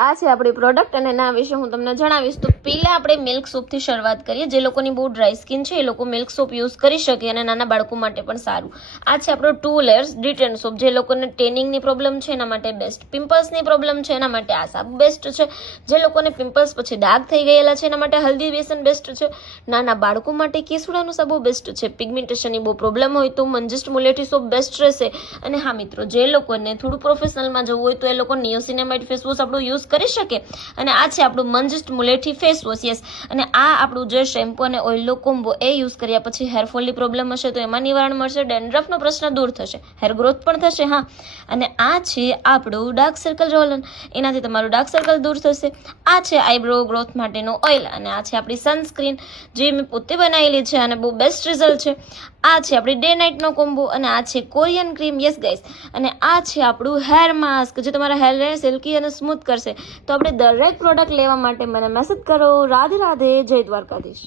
આ છે આપણી પ્રોડક્ટ અને એના વિશે હું તમને જણાવીશ. તો પહેલા આપણે મિલ્ક સોપથી શરૂઆત કરીએ. જે લોકોની બહુ ડ્રાય સ્કિન છે એ લોકો મિલ્ક સોપ યુઝ કરી શકે અને નાના બાળકો માટે પણ સારું. આ છે આપણો 2 લેયર્સ ડિટેન સોપ. જે લોકોને ટેનિંગની પ્રોબ્લેમ છે એના માટે બેસ્ટ, પિમ્પલ્સની પ્રોબ્લેમ છે એના માટે આ સાબુ બેસ્ટ છે, જે લોકોને પિમ્પલ્સ પછી ડાઘ થઈ ગયેલા છે એના માટે હલ્દી બેસન બેસ્ટ છે, નાના બાળકો માટે કેસુડાનું સાબુ બેસ્ટ છે, પિગમેન્ટેશનની બહુ પ્રોબ્લેમ હોય તો મંજિસ્ટ મુલેટી સોપ બેસ્ટ રહેશે. અને હા મિત્રો, જે લોકોને થોડું પ્રોફેશનલમાં જવું હોય તો એ લોકો નિયોસિનામાઇડ ફેસ વોશ આપણું યુઝ કરી શકે. અને આ છે આપણું મંજિસ્ટ મુલેઠી ફેસ વોશ. યસ, અને આ આપણું જે શેમ્પુ અને ઓઇલનો કોમ્બો એ યુઝ કર્યા પછી હેરફોલની પ્રોબ્લેમ હશે તો એમાં નિવારણ મળશે, ડેન્ડ્રફનો પ્રશ્ન દૂર થશે, હેર ગ્રોથ પણ થશે. હા, અને આ છે આપણું ડાર્ક સર્કલ રોલન, એનાથી તમારું ડાર્ક સર્કલ દૂર થશે. આ છે આઈબ્રો ગ્રોથ માટેનો ઓઇલ અને આ છે આપણી સનસ્ક્રીન જે મેં પોતે બનાવેલી છે અને બહુ બેસ્ટ રિઝલ્ટ છે. આ છે આપણી ડે નાઇટનો કોમ્બો અને આ છે કોરિયન ક્રીમ. યસ ગાઈસ, અને આ છે આપણું હેર માસ્ક જે તમારા હેરને સિલ્કી અને સ્મૂથ કરશે. તો આપણે દરેક પ્રોડક્ટ લેવા માટે મને મેસેજ કરો. રાધે રાધે, જય દ્વારકાધીશ.